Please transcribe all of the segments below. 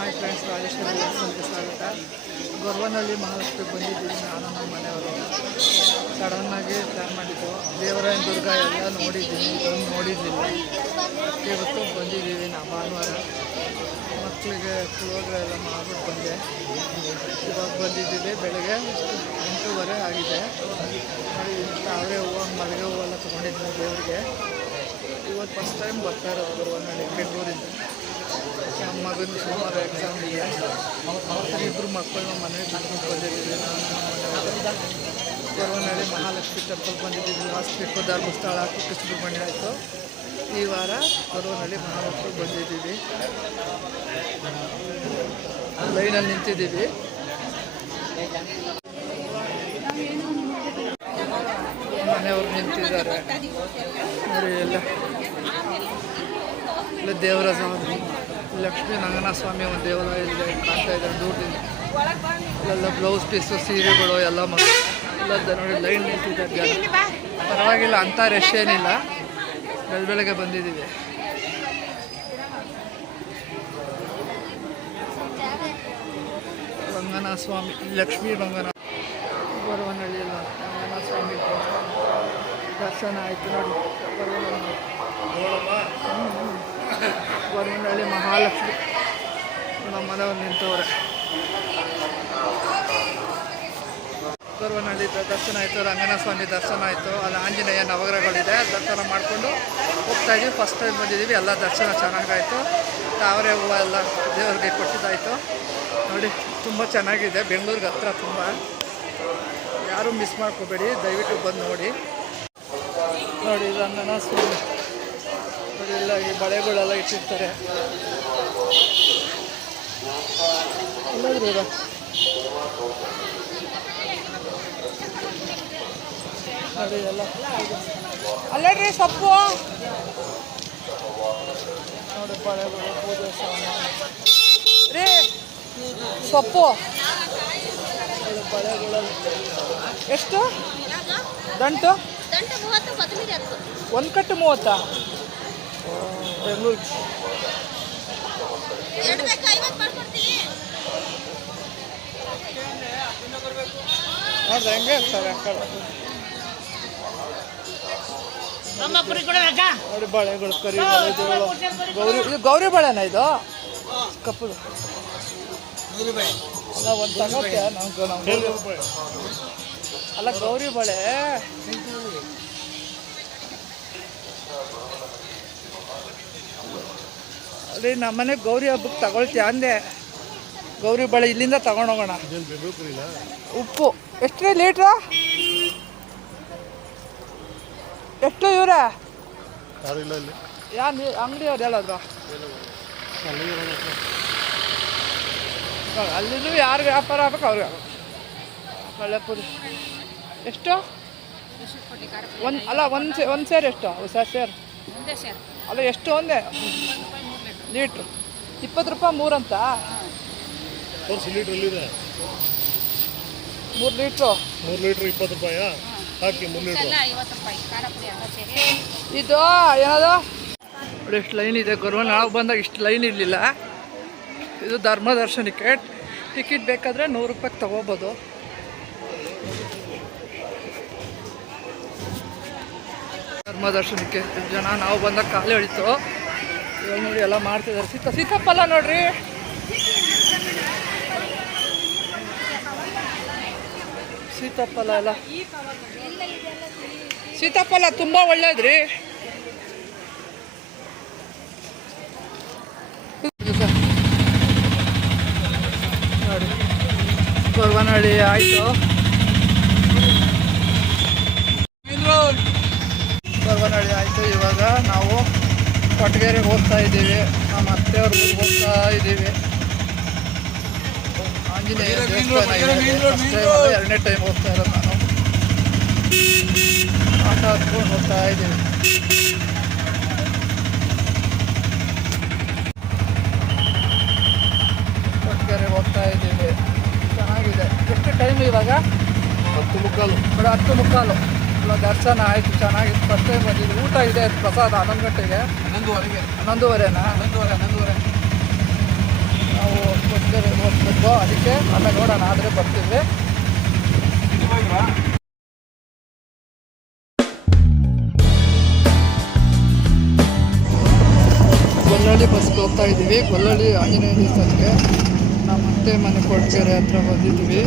Hi friends, Rajeshwari ದೇವಸ್ಥಾನಕ್ಕೆ ಸ್ವಾಗತ. ಗೊರವನಹಳ್ಳಿ ಮಹಾಲಕ್ಷ್ಮಿಗೆ ಬಂದಿದ್ದೀವಿ. ನಾನು ನಮ್ಮ ಮನೆಯವರು ಸಡನ್ನಾಗಿ ಪ್ಲ್ಯಾನ್ ಮಾಡಿದ್ದು. ದೇವರಾಯನ ದುರ್ಗ ಎಲ್ಲ ನೋಡಿದ್ದೀನಿ, ಇದೊಂದು ನೋಡಿದ್ದಿಲ್ಲ. ಇವತ್ತು ಬಂದಿದ್ದೀವಿ. ನಾವು ಭಾನುವಾರ ಮಕ್ಕಳಿಗೆ ಪುಳಿಯೋಗರೆ ಎಲ್ಲ ಮಾಡ್ಬಿಟ್ಟು ಬಂದೆ. ಇವಾಗ ಬಂದಿದ್ದೀವಿ. ಬೆಳಗ್ಗೆ 8:30 ಆಗಿದೆ. ನೋಡಿ, ಅವರೇ ಹೂವು, ಮಲ್ಲಿಗೆ ಹೂವೆಲ್ಲ ತೊಗೊಂಡಿದ್ದೀನಿ ದೇವರಿಗೆ. ಇವತ್ತು ಫಸ್ಟ್ ಟೈಮ್ ಬರ್ತಾ ಇರೋದು ಗೊರವನಹಳ್ಳಿ, ಬೆಂಗಳೂರಿಂದ. ನಮ್ಮ ಮಗನ ಸುಮಾರು ಎಕ್ಸಾಮ್ ಇದೆ. ಇಬ್ಬರು ಮಕ್ಕಳನ್ನ ಮನೆಗೆ ಬಿಟ್ಕೊಂಡು ಬಂದಿದ್ದೀವಿ. ಗೊರವನಹಳ್ಳಿ ಮಹಾಲಕ್ಷ್ಮಿ ಟೆಂಪಲ್ ಬಂದಿದ್ದೀವಿ. ಲಾಸ್ಟ್ ವೀಕು ಧರ್ಮಸ್ಥಳ, ಕುಕ್ಕೆ ಸುಬ್ರಹ್ಮಣ್ಯ ಆಯಿತು. ಈ ವಾರ ಗೊರವನಹಳ್ಳಿ ಮಹಾಲಕ್ಷ್ಮಿಗೆ ಬಂದಿದ್ದೀವಿ. ಲೈನಲ್ಲಿ ನಿಂತಿದ್ದೀವಿ. ಮನೆಯವರು ನಿಂತಿದ್ದಾರೆ ನೋಡಿ. ಎಲ್ಲ ದೇವರ ಲಕ್ಷ್ಮೀ ರಂಗನಾಥ ಸ್ವಾಮಿ ಒಂದು ದೇವಾಲಯ ಇದೆ, ಕಾಣ್ತಾ ಇದೆ ದೂರದಿಂದ. ಎಲ್ಲ ಬ್ಲೌಸ್ ಪೀಸು, ಸೀರೆಗಳು ಎಲ್ಲ ಎಲ್ಲದ ನೋಡಿ ಲೈನ್ ನಿಂತಿದ್ದಾರೆ ಜನ. ಪರವಾಗಿಲ್ಲ, ಅಂಥ ರಶ್ ಏನಿಲ್ಲ. ಬೆಳಗ್ಗೆ ಬಂದಿದ್ದೀವಿ. ರಂಗನಾಥ ಸ್ವಾಮಿ, ಲಕ್ಷ್ಮೀ ರಂಗನಾಥ ಗೊರವನಹಳ್ಳಿಯಲ್ಲ ರಂಗನಾಥ ಸ್ವಾಮಿ ದರ್ಶನ ಆಯಿತು ನೋಡಿ. ಗೊರವನಹಳ್ಳಿ ಮಹಾಲಕ್ಷ್ಮಿ ನಮ್ಮ ಮನೆಯವ್ರು ನಿಂತವ್ರೆ. ಗೊರವನಹಳ್ಳಿ ದರ್ಶನ ಆಯಿತು, ರಂಗನಾಥ ಸ್ವಾಮಿ ದರ್ಶನ ಆಯಿತು. ಅಲ್ಲಿ ಆಂಜನೇಯ ನವಗ್ರಹಗಳಿದೆ, ದರ್ಶನ ಮಾಡಿಕೊಂಡು ಹೋಗ್ತಾ ಇದ್ದೀವಿ. ಫಸ್ಟ್ ಟೈಮ್ ಬಂದಿದ್ದೀವಿ. ಎಲ್ಲ ದರ್ಶನ ಚೆನ್ನಾಗಾಯಿತು. ತಾವರೆ ಹೂವು ಎಲ್ಲ ದೇವರಿಗೆ ಕೊಟ್ಟಿದ್ದಾಯಿತು ನೋಡಿ. ತುಂಬ ಚೆನ್ನಾಗಿದೆ. ಬೆಂಗಳೂರಿಗೆ ಹತ್ರ ತುಂಬ. ಯಾರೂ ಮಿಸ್ ಮಾಡ್ಕೋಬೇಡಿ, ದಯವಿಟ್ಟು ಬಂದು ನೋಡಿ. ನೋಡಿ ರಂಗನಾಥ ಸ್ವಾಮಿ ನೋಡಿ. ಎಲ್ಲ ಈ ಬಳೆಗಳೆಲ್ಲ ಇಟ್ಟಿರ್ತಾರೆ. ಎಲ್ಲಾದ್ರೂ ನೋಡಿ ಎಲ್ಲ ಅಲ್ಲೇ ಸೊಪ್ಪು ನೋಡಿ. ಬಳೆಗಳು, ಪೂಜೆ ಸಾಮಾನು ರೀ, ಸೊಪ್ಪು ಬಳೆಗಳಲ್ಲಿ ಎಷ್ಟು ದಂಟು? ಒಂದು ಕಟ್ಟು 30. ಬೆಂಗಳೂರು ನೋಡ್ದೆ ಹೆಂಗೆ ಇರ್ತಾರೆ ಆ ಕಡೆ ನೋಡಿ. ಬಳೆಗಳು, ಕರಿ ಬಳೆಗಳು, ಇದು ಗೌರಿ ಬಳೆನಾ? ಇದು ಕಪ್ಪುದು ಅಲ್ಲ, ಒಂದು ತಗೋತೆ ನಾವು ಅಲ್ಲ, ಗೌರಿ ಬಳೆ. ಅಲ್ಲಿ ನಮ್ಮನೆ ಗೌರಿ ಹಬ್ಬಕ್ಕೆ ತಗೊಳ್ತೀಯ ಅಂದೆ. ಗೌರಿ ಬಳೆ ಇಲ್ಲಿಂದ ತಗೊಂಡೋಗೋಣ. ಉಪ್ಪು ಎಷ್ಟು ಲೀಟ್ರು? ಎಷ್ಟು ಇವ್ರ ಯಾರು ಅಂಗಡಿಯವ್ರು ಹೇಳೋದು? ಅಲ್ಲಿನೂ ಯಾರು ವ್ಯಾಪಾರ ಆಗ್ಬೇಕು ಅವ್ರಿಗೆ. ಒಳ್ಳೆ ಪುರಿ ಎಷ್ಟು? ಒಂದು ಸೇರು ಎಷ್ಟು? ಹೊಸ ಸೇರು ಅಲ್ಲ, ಎಷ್ಟು? ಒಂದೇ ಲೀಟ್ರು 20 ರೂಪಾಯಿ 3 ಅಂತ. 3 ಲೀಟ್ರು 3 ಲೀಟ್ರ್ 20 ರೂಪಾಯಿ ಹಾಕಿ. 3 ಲೀಟ್ರ್ ಇದು ಏನದು ನೋಡಿ. ಎಷ್ಟು ಲೈನ್ ಇದೆ. ನಾವು ಬಂದಾಗ ಇಷ್ಟು ಲೈನ್ ಇರಲಿಲ್ಲ. ಇದು ಧರ್ಮ ದರ್ಶನಕ್ಕೆ ಟಿಕೆಟ್ ಬೇಕಾದರೆ 100 ರೂಪಾಯಿಗೆ ತೊಗೋಬೋದು. ಧರ್ಮ ದರ್ಶನಕ್ಕೆ ಜನ. ನಾವು ಬಂದಾಗ ಖಾಲಿ ಹೊಡಿತು. ಇವಾಗ ನೋಡಿ ಎಲ್ಲ ಮಾಡ್ತಿದ್ದಾರೆ. ಸೀತಾಫಲ ನೋಡ್ರಿ. ಸೀತಾಫಲ ಎಲ್ಲ, ಸೀತಾಫಲ ತುಂಬ ಒಳ್ಳೇದ್ರಿ. ನೋಡಿ ಗೊರವನಹಳ್ಳಿ ಆಯಿತು. ಗೊರವನಹಳ್ಳಿ ಆಯಿತು. ಇವಾಗ ನಾವು ಕೊಟ್ಟಗೆರೆಗೆ ಹೋಗ್ತಾ ಇದ್ದೀವಿ. ನಮ್ಮ ಅತ್ತೆಯವ್ರ ಊರಿಗೆ ಹೋಗ್ತಾ ಇದ್ದೀವಿ. ಆಂಜನೇಯ ದೇವಸ್ಥಾನ ಇದೆ. 2ನೇ ಟೈಮ್ ಹೋಗ್ತಾ ಇರೋದು ನಾನು. ಆಟ ಹತ್ಕೊಂಡು ಹೋಗ್ತಾ ಇದ್ದೀವಿ. ಕೊಟ್ಟಗೆರೆಗೆ ಹೋಗ್ತಾ ಇದ್ದೀವಿ. ಚೆನ್ನಾಗಿದೆ. ಎಷ್ಟು ಟೈಮ್ ಇವಾಗ? 10:15. 10:15. ಎಲ್ಲ ದರ್ಶನ ಆಯಿತು, ಚೆನ್ನಾಗಿತ್ತು. ಫಸ್ಟ್ ಟೈಮ್ ಬಂದಿದ್ದು. ಊಟ ಇದೆ, ಪ್ರಸಾದ 11 ಗಂಟೆಗೆ. 11:30. 11:30. ನಾವು ಬಂದರೆ ನೋಡ್ಬೇಕು, ಅದಕ್ಕೆ ಆಮೇಲೆ ನೋಡೋಣ ಆದರೆ ಬರ್ತೀವಿ. ಗೊಲ್ಲಳ್ಳಿ ಬಸ್ಗೆ ಹೋಗ್ತಾ ಇದ್ದೀವಿ. ಗೊಲ್ಲಳ್ಳಿ ಆಂಜನೇಯ ದೇವಸ್ಥಾನಕ್ಕೆ ನಮ್ಮ ಅತ್ತೆ ಮನೆ ಕೊಡ್ಗೆರೆ ಹತ್ರ ಬಂದಿದ್ವಿ.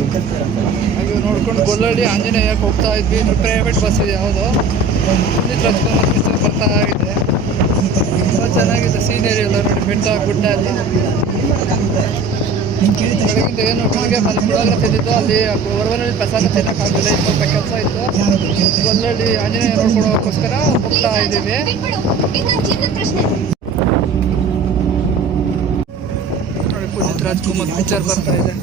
ಹಾಗೆ ನೋಡ್ಕೊಂಡು ಗೊಲ್ಲಳ್ಳಿ ಆಂಜನೇಯಕ್ಕೆ ಹೋಗ್ತಾ ಇದ್ವಿ. ಇದು ಪ್ರೈವೇಟ್ ಬಸ್ ಇದೆ, ಯಾವುದೋ ಪುನೀತ್ ರಾಜ್ಕುಮಾರ್ ಪಿಕ್ಚರ್ ಬರ್ತಾ ಇದೆ. ತುಂಬ ಚೆನ್ನಾಗಿದೆ ಸೀನರಿ ಎಲ್ಲ ನೋಡಿ, ಬೆಟ್ಟ ಗುಡ್ಡ ಎಲ್ಲ. ಬೆಳಗಿಂದ ಏನು ಬೆಳಿಗ್ಗೆ ಪುಳಿಯೋಗರೆ ತಿಂದಿದ್ದು, ಅಲ್ಲಿ ಗೊರವನಹಳ್ಳಿ ಪ್ರಸಾದ ತಿನ್ನೋಕ್ಕಾಗಲಿಲ್ಲ, ಸ್ವಲ್ಪ ಕೆಲಸ ಇತ್ತು. ಗೊಲ್ಲಳ್ಳಿ ಆಂಜನೇಯ ನೋಡ್ಕೊಳ್ಳೋಕ್ಕೋಸ್ಕರ ಹೋಗ್ತಾ ಇದ್ದೀವಿ. ನೋಡಿ ಪುನೀತ್ ರಾಜ್ಕುಮಾರ್ ಪಿಕ್ಚರ್ ಬರ್ತಾ ಇದೆ,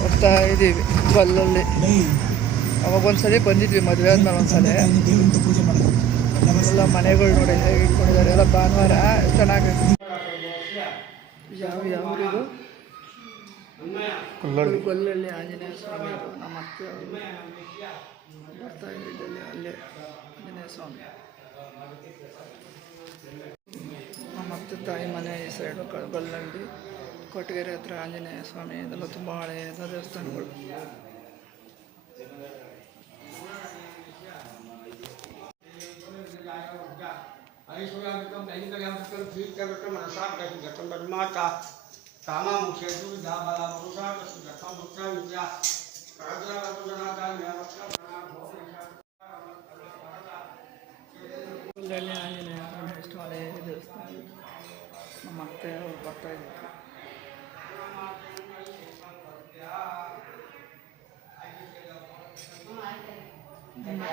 ಹೋಗ್ತಾ ಇದ್ದೀವಿ ಗೊಲ್ಲಳ್ಳಿ. ಅವಾಗ ಒಂದ್ಸಲಿ ಬಂದಿದ್ವಿ ಮದುವೆ ಆದ್ಮೇಲೆ ಒಂದ್ಸಲಿ. ಎಲ್ಲ ಮನೆಗಳು ನೋಡಿ ಹೇಗೆ ಇಟ್ಕೊಂಡಿದ್ದಾರೆ, ಎಲ್ಲ ಭಾನುವಾರ ಚೆನ್ನಾಗಿ. ಯಾವ್ದು ಗೊಲ್ಲಳ್ಳಿ ಆಂಜನೇಯ ಸ್ವಾಮಿ. ನಮ್ಮ ಅತ್ತೆ ಅವರು ಬರ್ತಾ ಇದ್ದಿದ್ದಲ್ಲಿ ಅಲ್ಲೇ ಆಂಜನೇಯ ಸ್ವಾಮಿ. ನಮ್ಮ ಅತ್ತೆ ತಾಯಿ ಮನೆ ಈ ಸೈಡು ಗೊಲ್ಲಳ್ಳಿ ಕೊಟ್ಟಗೆರೆ ಹತ್ರ ಆಂಜನೇಯ ಸ್ವಾಮಿ. ಇದೆಲ್ಲ ತುಂಬ ಹಳೆಯದ ದೇವಸ್ಥಾನಗಳು. ಗೊಲ್ಲಳ್ಳಿ ಆಂಜನೇಯ ಎಷ್ಟು ಹಳೆಯ ದೇವಸ್ಥಾನ. ನಮ್ಮ ಅತ್ತೆ ಅವರು ಬರ್ತಾ ಇದ್ರು.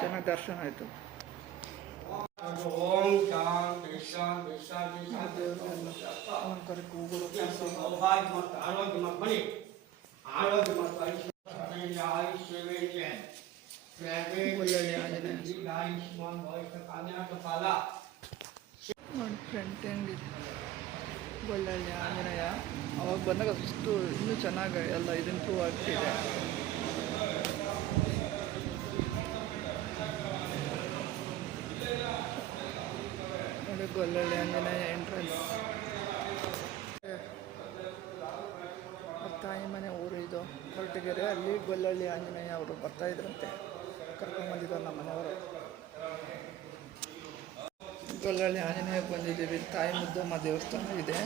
ಚೆನ್ನಾಗಿ ದರ್ಶನ ಆಯಿತು. ಕೂಗುಳು ಗೊಲ್ಲಳ್ಳಿ ಆಂಜನೇಯ ನೋಡಿ ಫ್ರಂಟ್ ಹೆಂಗಿದೆ ಗೊಲ್ಲಳ್ಳಿ ಆಂಜನೇಯ. ಅವಾಗ ಬಂದಾಗ ಅಷ್ಟು ಇನ್ನೂ ಚೆನ್ನಾಗಿ ಎಲ್ಲ ಇದು ಇಂಪ್ರೂವ್ ಆಗ್ತಿದೆ. ನೋಡಿ ಗೊಲ್ಲಳ್ಳಿ ಆಂಜನೇಯ ಎಂಟ್ರೆನ್ಸ್. ತಾಯಿ ಮನೆ ಊರು ಇದು ಕೊರಟಗೆರೆ. ಅಲ್ಲಿ ಗೊಲ್ಲಳ್ಳಿ ಆಂಜನೇಯ ಅವರು ಬರ್ತಾ ಇದ್ರಂತೆ, ಕರ್ಕೊಂಡ್ಬಂದಿದ್ದಾರೆ ನಮ್ಮ ಮನೆಯವರು. ಗೊಲ್ಲಳ್ಳಿ ಆಂಜನೇಯಕ್ಕೆ ಬಂದಿದ್ದೀವಿ. ತಾಯಿ ಮುದ್ದಮ್ಮ ದೇವಸ್ಥಾನ ಇದೆ.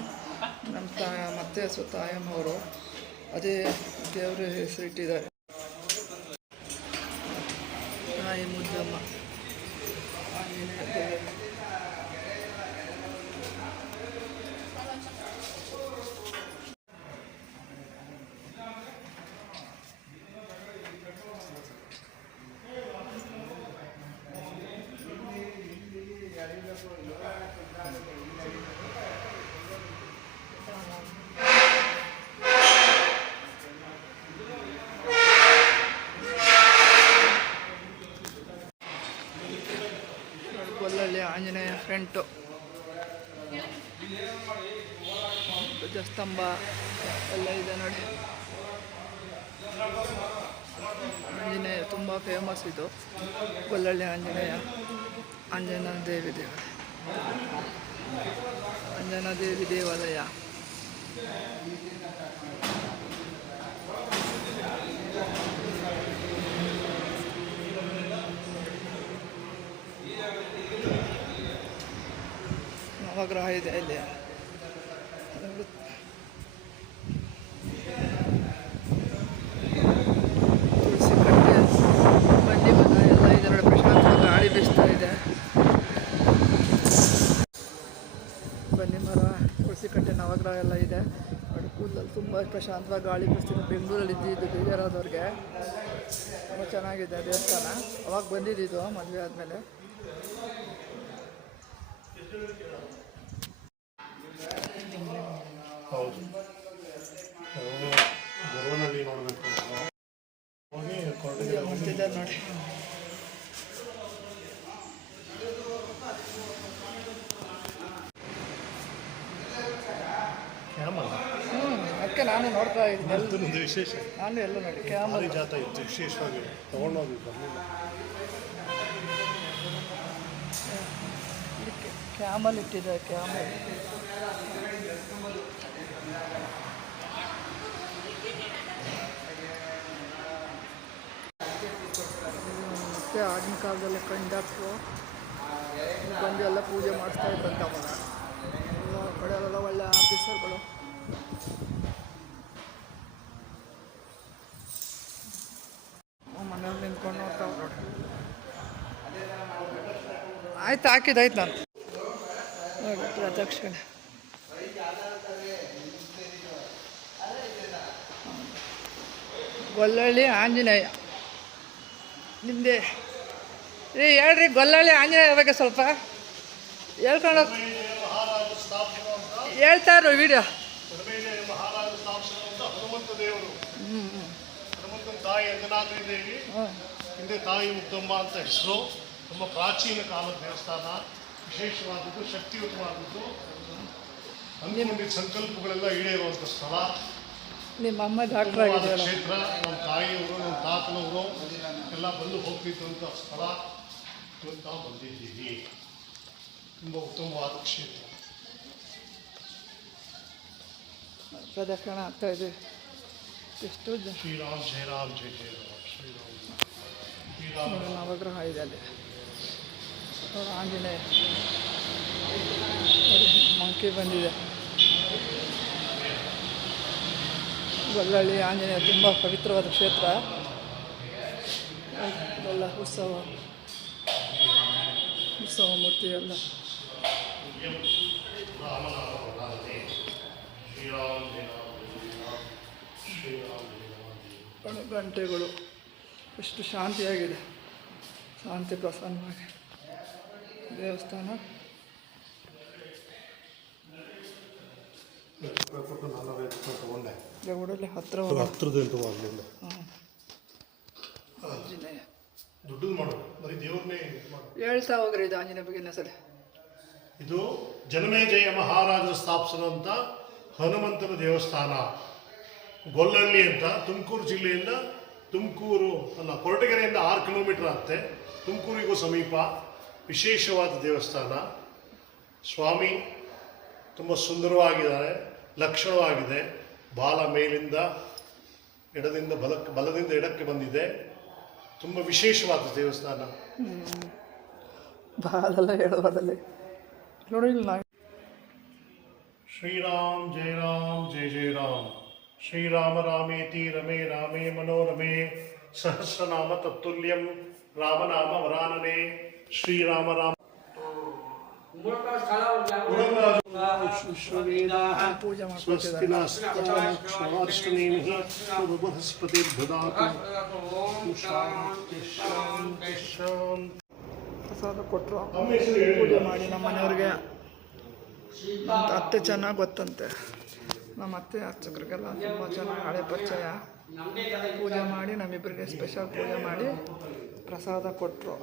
ನಮ್ಮ ಮತ್ತೆ ತಾಯಮ್ಮವರು ಅದೇ ದೇವರ ಹೆಸರಿಟ್ಟಿದ್ದಾರೆ, ತಾಯಿ ಮುದ್ದಮ್ಮ ಆಂಜನೇಯ. ಗೊಲ್ಲಳ್ಳಿ ಆಂಜನೇಯ ಫ್ರಂಟು ಧ್ವಜಸ್ತಂಭ ಎಲ್ಲ ಇದೆ ನೋಡಿ. ಆಂಜನೇಯ ತುಂಬ ಫೇಮಸ್ ಇದು ಗೊಲ್ಲಳ್ಳಿ ಆಂಜನೇಯ. ಅಂಜನಾ ದೇವಿ ದೇವಾಲಯ. ನವಗ್ರಹ ಇದೆ ಇಲ್ಲಿ. ತುಳಸಿ ಕಟ್ಟೆ, ಬನ್ನಿ ಮರ ಎಲ್ಲ ಇದೆ ನೋಡಿ. ಪ್ರಶಾಂತ ಗಾಳಿ ಬೀಸ್ತಾ ಇದೆ. ಬನ್ನಿ ಮರ, ತುಳಸಿ ಕಟ್ಟೆ, ನವಗ್ರಹ ಎಲ್ಲ ಇದೆ ನೋಡಿ. ಕೂದಲಲ್ಲಿ ತುಂಬ ಪ್ರಶಾಂತವಾಗಿ ಗಾಳಿ ಬೀಸ್ತಿದೆ. ಬೆಂಗಳೂರಲ್ಲಿ ಇದ್ದಿದ್ದು ಬೇಜಾರಾದವ್ರಿಗೆ ತುಂಬ ಚೆನ್ನಾಗಿದೆ ದೇವಸ್ಥಾನ. ಅವಾಗ ಬಂದಿದ್ದು ಮದುವೆ ಆದಮೇಲೆ. ಹೌದು, ಗೊರವನಹಳ್ಳಿ ನೋಡಬೇಕು ಹೋಗಿ ಕೊರಟಗೆರೆ ಮಾಡ್ತಿದ್ದಾರೆ ನೋಡಿ. ಕ್ಯಾಮಲ್ ಅದಕ್ಕೆ ನಾನು ನೋಡ್ತಾ ಇದ್ದೀನಿ. ಒಂದು ವಿಶೇಷ, ನಾನು ಎಲ್ಲ ನೋಡಿ ಕ್ಯಾಮಲ್ ಜಾತ ಇತ್ತು ವಿಶೇಷವಾಗಿ ತೊಗೊಂಡೋಗಿ ಬರಲಿಲ್ಲ. ಕ್ಯಾಮಲ್ ಇಟ್ಟಿದ್ದಾರೆ. ಕ್ಯಾಮಲ್ ಮತ್ತೆ ಆಗಿನ ಕಾಲದಲ್ಲ ಕಂಡಕ್ಟ್ರು ಬಂದು ಎಲ್ಲ ಪೂಜೆ ಮಾಡಿಸ್ತಾ ಇದ್ದಂತೆ ಅವಾಗ ಎಲ್ಲ ಕಡೆಯಲ್ಲೆಲ್ಲ ಒಳ್ಳೆ ಆಫೀಸರ್ಗಳು. ಮನೆಯವ್ರು ನಿಂತ್ಕೊಂಡು ನೋಡ್ತಾವೆ ನೋಡಿ. ಆಯ್ತು ಹಾಕಿದ್ದಾಯ್ತು ನಾನು ನೋಡಿ ಪ್ರದಕ್ಷಿಣೆ. ಗೊಲ್ಲಳ್ಳಿ ಆಂಜನೇಯ ನಿಮ್ಮದೇ ರೀ. ಹೇಳ್ರಿ ಗೊಲ್ಲಳ್ಳಿ ಆಂಜನೇಯ ಬಗ್ಗೆ ಸ್ವಲ್ಪ ಹೇಳ್ಕೊಂಡು ಹೇಳ್ತಾ ಇರೋ ವಿಡಿಯೋ. ಮಹಾರಾಜ ಸ್ಥಾಪಿಸಿರುವಂಥ ಹನುಮಂತ ದೇವರು. ಹನುಮಂತನ ತಾಯಿ ಅಂಜನಾದ್ರಿ ದೇವಿ, ಹಿಂದೆ ತಾಯಿ ಮುದ್ದಮ್ಮ ಅಂತ ಹೆಸರು. ತುಂಬ ಪ್ರಾಚೀನ ಕಾಲದ ದೇವಸ್ಥಾನ, ವಿಶೇಷವಾದದ್ದು, ಶಕ್ತಿಯುತವಾದದ್ದು, ಅಂದ್ಕೊಂಡಿದ್ದ ಸಂಕಲ್ಪಗಳೆಲ್ಲ ಈಡೇರುವಂಥ ಸ್ಥಳ. ನಿಮ್ಮ ಅಮ್ಮ ಡಾಕ್ಟರ್ ಆಗಿದೆಯಲ್ಲ, ಕ್ಷೇತ್ರ. ನಮ್ಮ ತಾಯಿಯವರು, ನಮ್ಮ ತಾತನವರು ಎಲ್ಲ ಬಂದು ಹೋಗ್ತಿದ್ದಂಥ ಸ್ಥಳ. ಇವತ್ತು ನಾವು ಬಂದಿದ್ದೀವಿ. ತುಂಬ ಉತ್ತಮವಾದ ಕ್ಷೇತ್ರ. ಪ್ರದಕ್ಷಿಣೆ ಆಗ್ತಾ ಇದೆ. ಎಷ್ಟು ಶ್ರೀರಾಮ್ ಜಯ ರಾಮ್ ಜಯ ಜಯ ರಾಮ್. ಶ್ರೀರಾಮ್ ನವಗ್ರಹ ಇದೆ ಅಲ್ಲಿ ನೋಡಿ. ಆಂಜನೇಯ ಮಂಕಿ ಬಂದಿದೆ. ಗೊಲ್ಲಳ್ಳಿ ಆಂಜನೇಯ ತುಂಬ ಪವಿತ್ರವಾದ ಕ್ಷೇತ್ರ. ಎಲ್ಲ ಉತ್ಸವ ಮೂರ್ತಿ ಎಲ್ಲ ಗಂಟೆಗಳು ಎಷ್ಟು ಶಾಂತಿಯಾಗಿದೆ. ಶಾಂತಿ ಪ್ರಸನ್ನವಾಗಿ ದೇವಸ್ಥಾನ. ದೇವರಲ್ಲಿ ಹತ್ತಿರ ಹತ್ರದಂತವಾಗಲಿಲ್ಲ. ಆಂಜನೇಯ ದುಡ್ಡು ಮಾಡೋದು ಬರೀ ದೇವ್ರನ್ನೇ ಮಾಡೋದು. ಹೇಳ್ತಾ ಹೋಗ್ರಿ ಇದು ಆಂಜನೇಯ ಬಗ್ಗೆ ಇನ್ನೊಂದ್ಸಲ. ಇದು ಜನಮೇಜಯ ಮಹಾರಾಜರು ಸ್ಥಾಪಿಸಿದಂಥ ಹನುಮಂತನ ದೇವಸ್ಥಾನ. ಗೊಲ್ಲಳ್ಳಿ ಅಂತ ತುಮಕೂರು ಜಿಲ್ಲೆಯಿಂದ, ಕೊರಟಗೆರೆಯಿಂದ 6 ಕಿಲೋಮೀಟರ್ ಆಗುತ್ತೆ. ತುಮಕೂರಿಗೂ ಸಮೀಪ. ವಿಶೇಷವಾದ ದೇವಸ್ಥಾನ. ಸ್ವಾಮಿ ತುಂಬ ಸುಂದರವಾಗಿದ್ದಾರೆ, ಲಕ್ಷಣವಾಗಿದೆ. ಬಾಲ ಮೇಲಿಂದ ಎಡದಿಂದ ಬಲದಿಂದ ಎಡಕ್ಕೆ ಬಂದಿದೆ. ತುಂಬ ವಿಶೇಷವಾದ ದೇವಸ್ಥಾನ. ಬಾಲೆಲ್ಲ ಹೇಳೋದಲ್ಲಿ ನೋಡಿ. ಶ್ರೀರಾಮ್ ಜಯ ರಾಮ್ ಜಯ ಜಯ ರಾಮ್. ಶ್ರೀರಾಮ ರಾಮೇತಿ ರಮೇ ರಾಮೇ ಮನೋರಮೆ. ಸಹಸ್ರನಾಮ ತತ್ತುಲ್ಯಂ ರಾಮನಾಮ ವರಾನನೆ. ಶ್ರೀರಾಮ ರಾಮ ಪೂಜೆ ಸ್ವಸ್ತಿ ಪ್ರಸಾದ ಕೊಟ್ಟರು. ಪೂಜೆ ಮಾಡಿ ನಮ್ಮ ಮನೆಯವ್ರಿಗೆ. ಅತ್ತೆ ಚೆನ್ನಾಗಿ ಗೊತ್ತಂತೆ. ನಮ್ಮ ಅತ್ತೆ ಅರ್ಚಕರಿಗೆಲ್ಲ ತುಂಬ ಚೆನ್ನಾಗಿ ಹಳೆ ಪರಿಚಯ. ಪೂಜೆ ಮಾಡಿ ನಮ್ಮಿಬ್ಬರಿಗೆ ಸ್ಪೆಷಲ್ ಪೂಜೆ ಮಾಡಿ ಪ್ರಸಾದ ಕೊಟ್ಟರು.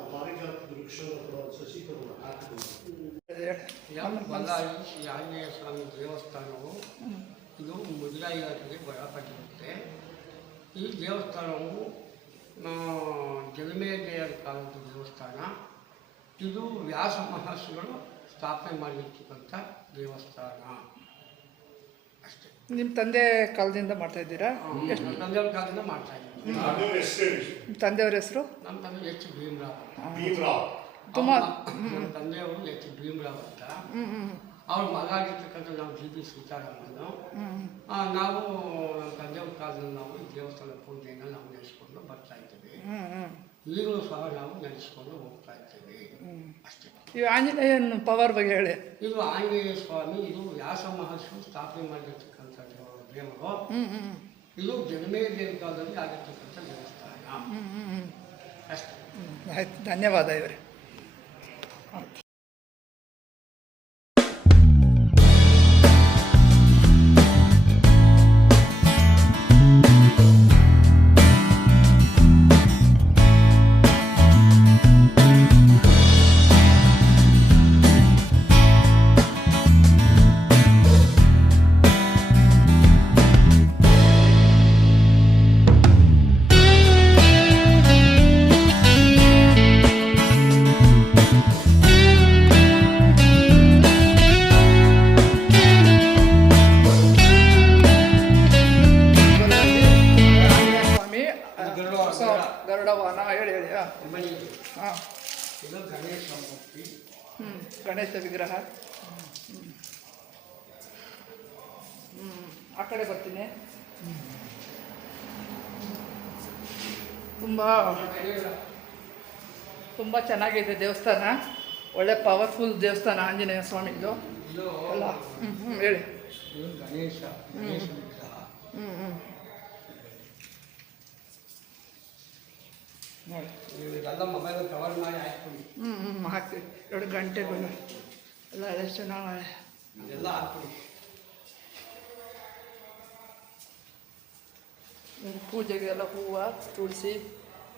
ನಮ್ಮ ಬಳ್ಳಾರಿ ಶ್ರೀ ಆಂಜನೇಯ ಸ್ವಾಮಿ ದೇವಸ್ಥಾನವು ಇದು ಮುಜರಾಯಿ ಇಲಾಖೆಗೆ ಒಳಪಟ್ಟಿರುತ್ತೆ. ಈ ದೇವಸ್ಥಾನವು ಜನಮೇಜಯರ ಕಾಲದ ದೇವಸ್ಥಾನ. ಇದು ವ್ಯಾಸ ಮಹರ್ಷಿಗಳು ಸ್ಥಾಪನೆ ಮಾಡಿರ್ತಕ್ಕಂಥ ದೇವಸ್ಥಾನ ಅಷ್ಟೇ. ನಿಮ್ಮ ತಂದೆ ಕಾಲದಿಂದ ಮಾಡ್ತಾ ಇದ್ದೀರಾ? ನಮ್ಮ ತಂದೆಯವ್ರ ಕಾಲದಿಂದ ಮಾಡ್ತಾ ಇದ್ದೀವಿ. ನಿಮ್ಮ ತಂದೆಯವ್ರ ಹೆಸರು? ನಮ್ಮ ತಂದೆ ಎಚ್ ಭೀಮರಾವ್. ತುಂಬ ನಮ್ಮ ತಂದೆಯವರು ಎಚ್ ಭೀಮರಾವ್ ಅಂತ. ಅವ್ರ ಮಗ ಆಗಿರ್ತಕ್ಕಂಥ ನಾವು ಜಿ ಸೀತಾರಾಮನು. ನಾವು ನಮ್ಮ ತಂದೆಯವ್ರ ಕಾಲದಲ್ಲಿ ನಾವು ಈ ದೇವಸ್ಥಾನ ಪೂಜೆಯನ್ನು ನಾವು ನಡೆಸ್ಕೊಂಡು ಬರ್ತಾ ಇದ್ದೀವಿ. ಈಗಲೂ ಸಹ ನಾವು ನಡೆಸ್ಕೊಂಡು ಹೋಗ್ತಾ ಇದ್ದೇವೆ ಅಷ್ಟೇ. ಈ ಆಂಜನೇಯನ ಪವರ್ ಬಗ್ಗೆ ಹೇಳಿ. ಇದು ಆಂಜನೇಯ ಸ್ವಾಮಿ, ಇದು ವ್ಯಾಸ ಮಹರ್ಷಿ ಸ್ಥಾಪನೆ ಮಾಡಿರ್ತಕ್ಕಂಥ ದೇವರು. ಇದು ಜನಮೇಜಯ ಕಾಲದಲ್ಲಿ ಆಗಿರ್ತಕ್ಕಂಥ ದೇವಸ್ಥಾನ ಅಷ್ಟೇ. ಆಯ್ತು, ಧನ್ಯವಾದ ಇವರೇ. ಮಣಿ ಇದು. ಹಾಂ. ಇದು ಗಣೇಶ ಮೂರ್ತಿ. ಗಣೇಶ ವಿಗ್ರಹ. ಆ ಕಡೆ ಬರ್ತೀನಿ. ತುಂಬ ಚೆನ್ನಾಗಿದೆ ದೇವಸ್ಥಾನ. ಒಳ್ಳೆ ಪವರ್ಫುಲ್ ದೇವಸ್ಥಾನ ಆಂಜನೇಯ ಸ್ವಾಮಿದು ಇದು ಎಲ್ಲ. ಹೇಳಿ. ಇದು ಗಣೇಶ ವಿಗ್ರಹ. ನೋಡಿ. ಇದೆಲ್ಲ ಮೊಬೈಲ್ ಕವರ್ ಮಾಡಿ ಹಾಕ್ಬಿಡಿ. ಹಾಕ್ತೀವಿ. 2 ಗಂಟೆಗಳು ಎಲ್ಲ ಎಷ್ಟು ಚೆನ್ನಾಗಿ ಇದೆಲ್ಲ ಹಾಕ್ಬಿಡಿ. ಪೂಜೆಗೆ ಎಲ್ಲ ಹೂವು, ತುಳಸಿ,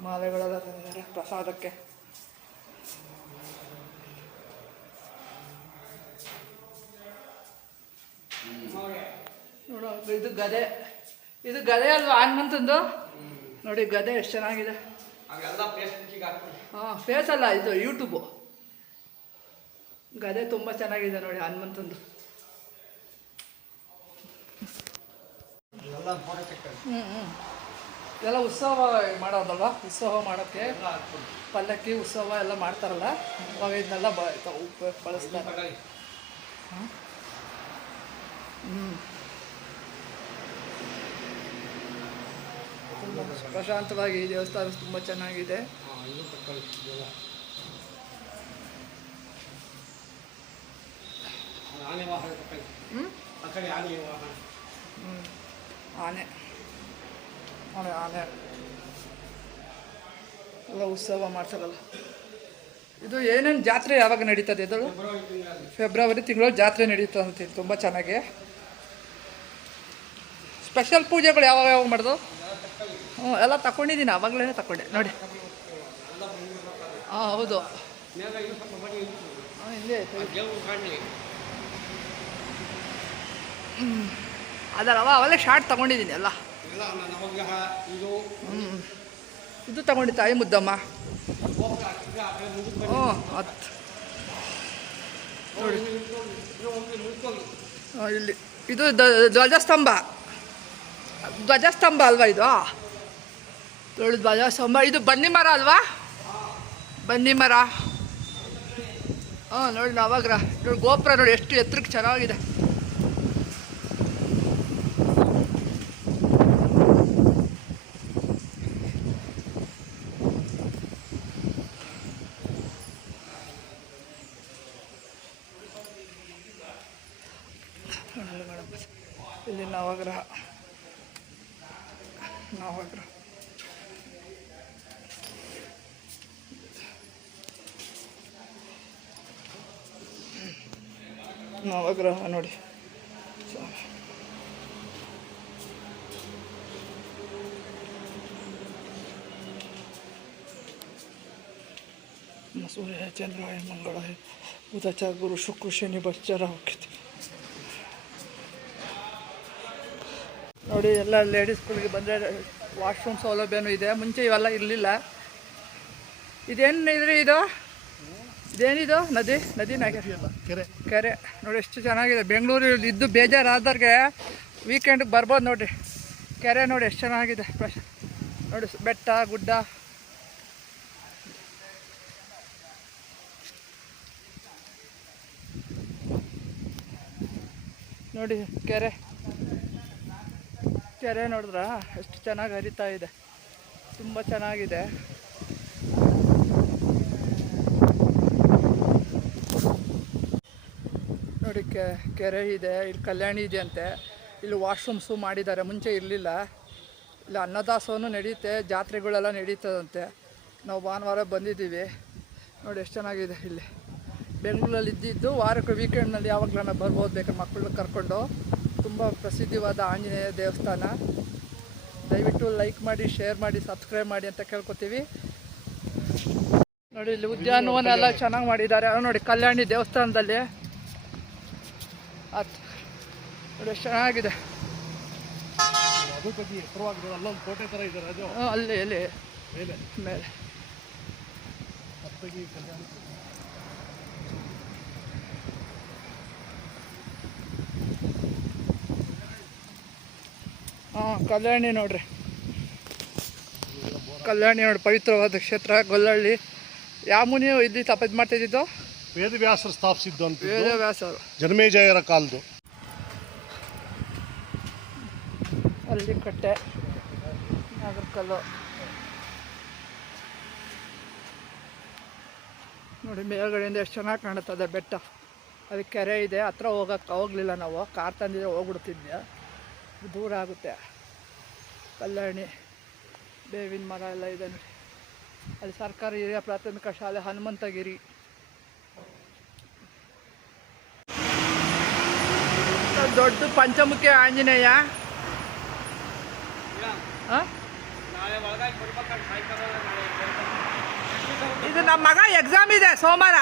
ಮಾಲೆಗಳೆಲ್ಲ ತಂದಿದ್ದಾರೆ ಪ್ರಸಾದಕ್ಕೆ. ನೋಡೋ ಇದು ಗದೆ. ಇದು ಗದೆ ಅಲ್ವಾ ಹನುಮಂತಂದು? ನೋಡಿ ಗದೆ ಎಷ್ಟು ಚೆನ್ನಾಗಿದೆ. ಹಾಗೆಲ್ಲ ಫೇಸ್ಬುಕ್ಕಿಗೆ ಹಾಕ್ಬಿಡಿ. ಫೇಸ್ ಅಲ್ಲ, ಇದು ಯೂಟ್ಯೂಬು. ಗದೆ ತುಂಬ ಚೆನ್ನಾಗಿದೆ ನೋಡಿ ಹನುಮಂತಂದು. ಎಲ್ಲ ಫೋಟೋ ತೆಕ್ಕೊಳ್ಳಿ. ಇದೆಲ್ಲ ಉತ್ಸವ ಮಾಡೋದಲ್ವಾ? ಉತ್ಸವ ಮಾಡೋಕ್ಕೆ ಎಲ್ಲ ಹಾಕ್ಬಿಡಿ. ಪಲ್ಲಕ್ಕಿ ಉತ್ಸವ ಎಲ್ಲ ಮಾಡ್ತಾರಲ್ಲ, ಅವಾಗ ಇದನ್ನೆಲ್ಲ ಬಳಸ್ತಾರೆ. ತುಂಬ ಪ್ರಶಾಂತವಾಗಿ ಈ ದೇವಸ್ಥಾನ ತುಂಬ ಚೆನ್ನಾಗಿದೆ. ಇದು ತಗೊಳ್ಳಿ. ಇದೆಲ್ಲ ಆನೆ ವಾಹನ ತಗೊಳ್ಳಿ. ಆ ಕಡೆ ಆನೆ ವಾಹನ. ಆನೆ ಆನೆ ಆನೆ ಎಲ್ಲ ಉತ್ಸವ ಮಾಡ್ತಾರಲ್ಲ. ಇದು ಏನೇನು ಜಾತ್ರೆ ಯಾವಾಗ ನಡೀತದೆ? ಇದು ಫೆಬ್ರವರಿ ತಿಂಗಳಲ್ಲಿ. ಫೆಬ್ರವರಿ ತಿಂಗಳಲ್ಲಿ ಜಾತ್ರೆ ನಡೀತದೆ ಅಂತೀನಿ. ತುಂಬ ಚೆನ್ನಾಗಿ ಸ್ಪೆಷಲ್ ಪೂಜೆಗಳು ಯಾವಾಗ ಮಾಡೋದು? ಎಲ್ಲ ತಗೊಂಡಿದ್ದೀನಿ, ಆವಾಗಲೇ ತಗೊಂಡೆ ನೋಡಿ. ಹೌದು. ಮೇಲೆ ಇದು ಸ್ವಲ್ಪ ಬನ್ನಿ ಇತ್ತು. ಹಿಂದೆ ಆಯ್ತು. ದೇವ್ರು ಕಾಣಲಿ. ಅದಲ್ಲ ಅವೆಲ್ಲ ಶಾರ್ಟ್ ತಗೊಂಡಿದ್ದೀನಿ ಎಲ್ಲ. ಎಲ್ಲ ನವಗ್ರಹ ಇದು. ಇದು ತಗೊಂಡಿ ತಾಯಿ ಮುದ್ದಮ್ಮ. ಗೋಪುರ ಹಾಕಿದ್ರೆ ಆ ಕಡೆ ಮುಂದಕ್ಕೆ ಬನ್ನಿ. ನೋಡಿ ಮುಳ್ಕೊಳ್ಳಿ. ಇಲ್ಲಿ ಇದು ಧ್ವಜಸ್ತಂಭ. ಧ್ವಜಸ್ತಂಭ ಅಲ್ವಾ ಇದು? ನೋಡಿ ಧ್ವಜಸ್ತಂಭ. ಇದು ಬನ್ನಿ ಮರ ಅಲ್ವಾ? ಬನ್ನಿ ಮರ. ನೋಡಿ ನವಗ್ರಹ. ನೋಡಿ ಗೋಪುರ ನೋಡಿ ಎಷ್ಟು ಎತ್ತರಕ್ಕೆ ಚೆನ್ನಾಗಿದೆ. ಇಲ್ಲಿ ನವಗ್ರಹ. ನವಗ್ರಹ ನವಗ್ರಹ ನೋಡಿ. ಸೂರ್ಯ ಚಂದ್ರಾಯ ಮಂಗಳಾಯ ಬುಧ ಚ ಗುರು ಶುಕ್ರ ಶನಿ ಬಚ್ಚರ ಹೋಗ್ತಿದೆ ನೋಡಿ. ಎಲ್ಲ ಲೇಡೀಸ್ಗಳಿಗೆ ಬಂದರೆ ವಾಶ್ರೂಮ್ ಸೌಲಭ್ಯನೂ ಇದೆ. ಮುಂಚೆ ಇವೆಲ್ಲ ಇರಲಿಲ್ಲ. ಇದೇನು ಇದ್ರಿ ಇದು? ಇದೇನಿದು? ನದಿನಾಗೆ ಕೆರೆ ನೋಡಿ ಎಷ್ಟು ಚೆನ್ನಾಗಿದೆ. ಬೆಂಗಳೂರಲ್ಲಿ ಇದ್ದು ಬೇಜಾರಾದವ್ರಿಗೆ ವೀಕೆಂಡ್ಗೆ ಬರ್ಬೋದು ನೋಡಿರಿ. ಕೆರೆ ನೋಡಿ ಎಷ್ಟು ಚೆನ್ನಾಗಿದೆ. ನೋಡಿ ಬೆಟ್ಟ ಗುಡ್ಡ. ನೋಡಿ ಕೆರೆ ನೋಡಿದ್ರಾ ಎಷ್ಟು ಚೆನ್ನಾಗಿ ಹರಿತಾ ಇದೆ. ತುಂಬ ಚೆನ್ನಾಗಿದೆ. ನೋಡಿ ಕೆರೆ ಇದೆ. ಇಲ್ಲಿ ಕಲ್ಯಾಣಿ ಇದೆ ಅಂತೆ. ಇಲ್ಲಿ ವಾಶ್ರೂಮ್ಸು ಮಾಡಿದ್ದಾರೆ, ಮುಂಚೆ ಇರಲಿಲ್ಲ. ಇಲ್ಲಿ ಅನ್ನದಾಸೋಹನೂ ನಡೀತೆ, ಜಾತ್ರೆಗಳೆಲ್ಲ ನಡೀತದಂತೆ. ನಾವು ಭಾನುವಾರ ಬಂದಿದ್ದೀವಿ. ನೋಡಿ ಎಷ್ಟು ಚೆನ್ನಾಗಿದೆ. ಇಲ್ಲಿ ಬೆಂಗಳೂರಲ್ಲಿ ಇದ್ದಿದ್ದು ವಾರಕ್ಕೆ ವೀಕೆಂಡ್ನಲ್ಲಿ ಯಾವಾಗಲೂ ಬರ್ಬೋದು, ಬೇಕಾದ್ರೆ ಮಕ್ಕಳನ್ನ ಕರ್ಕೊಂಡು. ತುಂಬ ಪ್ರಸಿದ್ಧವಾದ ಆಂಜನೇಯ ದೇವಸ್ಥಾನ. ದಯವಿಟ್ಟು ಲೈಕ್ ಮಾಡಿ, ಶೇರ್ ಮಾಡಿ, ಸಬ್ಸ್ಕ್ರೈಬ್ ಮಾಡಿ ಅಂತ ಕೇಳ್ಕೊತೀವಿ. ನೋಡಿ ಇಲ್ಲಿ ಉದ್ಯಾನವನ ಎಲ್ಲ ಚೆನ್ನಾಗಿ ಮಾಡಿದ್ದಾರೆ. ನೋಡಿ ಕಲ್ಯಾಣಿ ದೇವಸ್ಥಾನದಲ್ಲಿ ನೋಡಿ ಎಷ್ಟು ಚೆನ್ನಾಗಿದೆ. ಅಲ್ಲೊಂದು ಕೋಟೆ ಥರ ಇದೆ ರಾಜು. ಅಲ್ಲಿ ಎಲ್ಲಿ ಮೇಲೆ ಕಲ್ಯಾಣಿ ನೋಡ್ರಿ. ಕಲ್ಯಾಣಿ ನೋಡಿ ಪವಿತ್ರವಾದ ಕ್ಷೇತ್ರ ಗೊಲ್ಲಹಳ್ಳಿ. ಯಾವ ಮುನಿ ಇಲ್ಲಿ ಇದು ಮಾಡ್ತಿದ್ದು? ವೇದವ್ಯಾಸರು ಸ್ಥಾಪಿಸಿದ್ದು ಅಂತ. ವೇದವ್ಯಾಸರು ಜನಮೇಜಯರ ಕಾಲದ್ದು. ಅಲ್ಲಿ ಕಟ್ಟೆ ನಾಗರಕಲ್ಲು ನೋಡಿ, ಮೇಲ್ಗಡೆಯಿಂದ ಎಷ್ಟು ಚೆನ್ನಾಗಿ ಕಾಣುತ್ತದೆ ಬೆಟ್ಟ. ಅದು ಕೆರೆ ಇದೆ, ಹತ್ರ ಹೋಗಲಿಲ್ಲ ನಾವು, ಕಾರ್ ತಂದಿದ್ರೆ ಹೋಗ್ಬಿಡ್ತಿದ್ದೆ, ದೂರ ಆಗುತ್ತೆ. ಕಲ್ಯಾಣಿ ಬೇವಿನ ಮರ ಎಲ್ಲ ಇದೆ ನೋಡಿ. ಅಲ್ಲಿ ಸರ್ಕಾರಿ ಹಿರಿಯ ಪ್ರಾಥಮಿಕ ಶಾಲೆ ಹನುಮಂತಗಿರಿ. ದೊಡ್ಡ ಪಂಚಮುಖಿ ಆಂಜನೇಯ. ಇದು ನಮ್ಮ ಮಗ ಎಕ್ಸಾಮ್ ಇದೆ ಸೋಮವಾರ,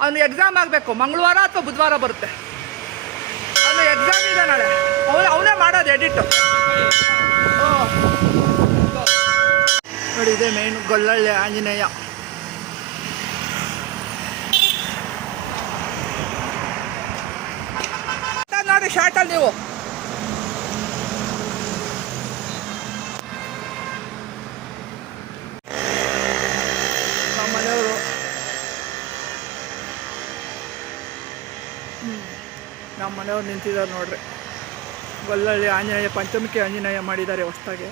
ಅವನು ಎಕ್ಸಾಮ್ ಆಗಬೇಕು. ಮಂಗಳವಾರ ಅಥವಾ ಬುಧವಾರ ಬರುತ್ತೆ. ಅವನು ಎಕ್ಸಾಮ್ ಇದೆ ನಾಳೆ, ಅವನೇ ಮಾಡೋದು ಎಡಿಟು. ನೋಡಿ, ಇದೆ ಮೇನ್ ಗೊಲ್ಲಹಳ್ಳಿ ಆಂಜನೇಯ. ನೋಡಿ ಶಾರ್ಟಲ್ಲಿ ನೀವು ನಮ್ಮ ಮನೆಯವರು. ನಮ್ಮ ಮನೆಯವ್ರು ನಿಂತಿದ್ದಾರೆ ನೋಡ್ರಿ. ಗೊಲ್ಲಹಳ್ಳಿ ಆಂಜನೇಯ, ಪಂಚಮುಖಿ ಆಂಜನೇಯ ಮಾಡಿದ್ದಾರೆ ಹೊಸ್ದಾಗೆ.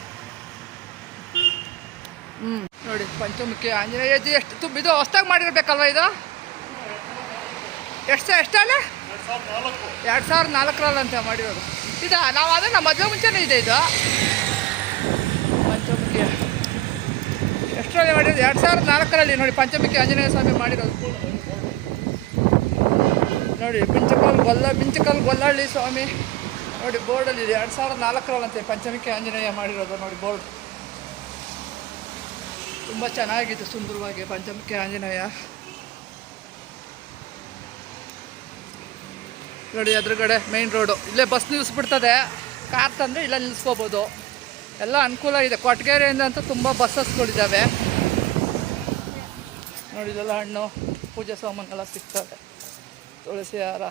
ನೋಡಿ ಪಂಚಮುಖಿ ಆಂಜನೇಯ ಎಷ್ಟು ಇದು ಹೊಸ್ದಾಗಿ ಮಾಡಿರ್ಬೇಕಲ್ವ ಇದು? ಎಷ್ಟಲ್ಲ 2004 ಅಂತ ಮಾಡಿರೋದು ಇದು. ನಾವು ಅದೇ ನಮ್ಮ ಮದುವೆ ಮುಂಚೆನೇ ಇದೆ ಇದು ಪಂಚಮುಖಿ. ಎಷ್ಟರಲ್ಲಿ ಮಾಡಿರೋದು? 2004 ನೋಡಿ ಪಂಚಮುಖಿ ಆಂಜನೇಯ ಸ್ವಾಮಿ ಮಾಡಿರೋದು. ನೋಡಿ ಬಿಂಚಕಲ್ ಗೊಲ್ಲಹಳ್ಳಿ ಸ್ವಾಮಿ ನೋಡಿ ಬೋರ್ಡಲ್ಲಿ ಇದೆ. 2004 ಅಂತೆ ಪಂಚಮುಖಿ ಆಂಜನೇಯ ಮಾಡಿರೋದು ನೋಡಿ ಬೋರ್ಡ್. ತುಂಬ ಚೆನ್ನಾಗಿದೆ, ಸುಂದರವಾಗಿ ಪಂಚಮುಖಿ ಆಂಜನೇಯ. ನೋಡಿ ಎದುರುಗಡೆ ಮೇನ್ ರೋಡು, ಇಲ್ಲೇ ಬಸ್ ನಿಲ್ಲಿಸ್ಬಿಡ್ತದೆ. ಕಾರ್ ತಂದರೆ ಇಲ್ಲೇ ನಿಲ್ಲಿಸ್ಕೋಬೋದು. ಎಲ್ಲ ಅನುಕೂಲ ಇದೆ. ಕೊಟ್ಟಗೆರೆಯಿಂದ ಅಂತೂ ತುಂಬ ಬಸ್ಸಸ್ಗಳಿದ್ದಾವೆ ನೋಡಿ. ಇದೆಲ್ಲ ಹಣ್ಣು, ಪೂಜೆ ಸಾಮಾನೆಲ್ಲ ಸಿಗ್ತದೆ, ತುಳಸಿ ಹಾರ.